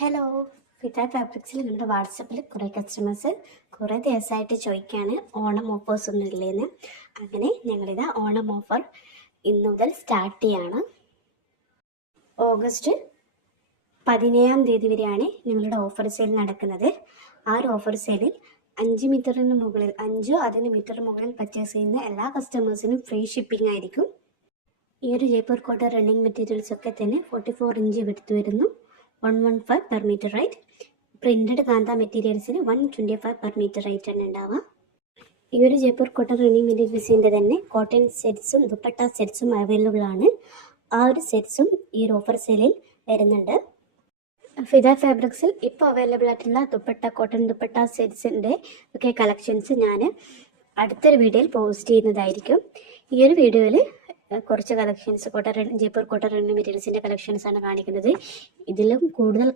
Hello, ഫിത ഫാബ്രിക്സിൽ നമ്മുടെ വാട്സപ്പിൽ കുറേ കസ്റ്റമേഴ്സ് കുറേ ദിവസമായിട്ട് ചോദിക്കുകയാണ് ഓണം ഓഫേഴ്സ് ഒന്നും ഇല്ലേന്ന്. അങ്ങനെ ഞങ്ങളിത് ഓണം ഓഫർ ഇന്നു മുതൽ സ്റ്റാർട്ട് ചെയ്യാണ്. ഓഗസ്റ്റ് 17 വരെയാണ് ഞങ്ങളുടെ ഓഫർ സെയിൽ നടക്കുന്നത്. ആ ഒരു ഓഫർ സെയിലിൽ 5 മീറ്ററിന് മുകളിൽ 5 അതിന് മീറ്റർ മുകളിൽ പർച്ചേസ് ചെയ്യുന്ന എല്ലാ കസ്റ്റമേഴ്സിനും ഫ്രീ ഷിപ്പിംഗ് ആയിരിക്കും. ഈ ഒരു ജയ്പൂർ കോട്ടൺ റണ്ണിങ് മെറ്റീരിയൽസ് ഒക്കെ തന്നെ 44 ഇഞ്ച് വിടുത്ത് വരുന്നു. 115 പെർ മീറ്റർ റേറ്റ്. പ്രിന്റഡ് കാന്ത മെറ്റീരിയൽസിന് 125 പെർ മീറ്റർ റേറ്റ് ആണ് ഉണ്ടാവുക. ഈ ഒരു ജയ്പൂർ കോട്ടൺ റണ്ണിങ് മെറ്റീരിയൽസിൻ്റെ തന്നെ കോട്ടൺ സെറ്റ്സും ദുപ്പട്ട സെറ്റ്സും അവൈലബിൾ ആണ്. ആ ഒരു സെറ്റ്സും ഈ ഒരു ഓഫർ സെയിലിൽ വരുന്നുണ്ട്. ഫിദ ഫാബ്രിക്സിൽ ഇപ്പോൾ അവൈലബിൾ ആയിട്ടുള്ള കോട്ടൺ ദുപ്പട്ട സെറ്റ്സിൻ്റെ ഒക്കെ കളക്ഷൻസ് ഞാൻ അടുത്തൊരു വീഡിയോയിൽ പോസ്റ്റ് ചെയ്യുന്നതായിരിക്കും. ഈ ഒരു വീഡിയോയിൽ കുറച്ച് കളക്ഷൻസ് ജയ്പൂർ കോട്ടൺ റണ്ണിങ് മെറ്റീരിയൽസിൻ്റെ കളക്ഷൻസ് ആണ് കാണിക്കുന്നത്. ഇതിലും കൂടുതൽ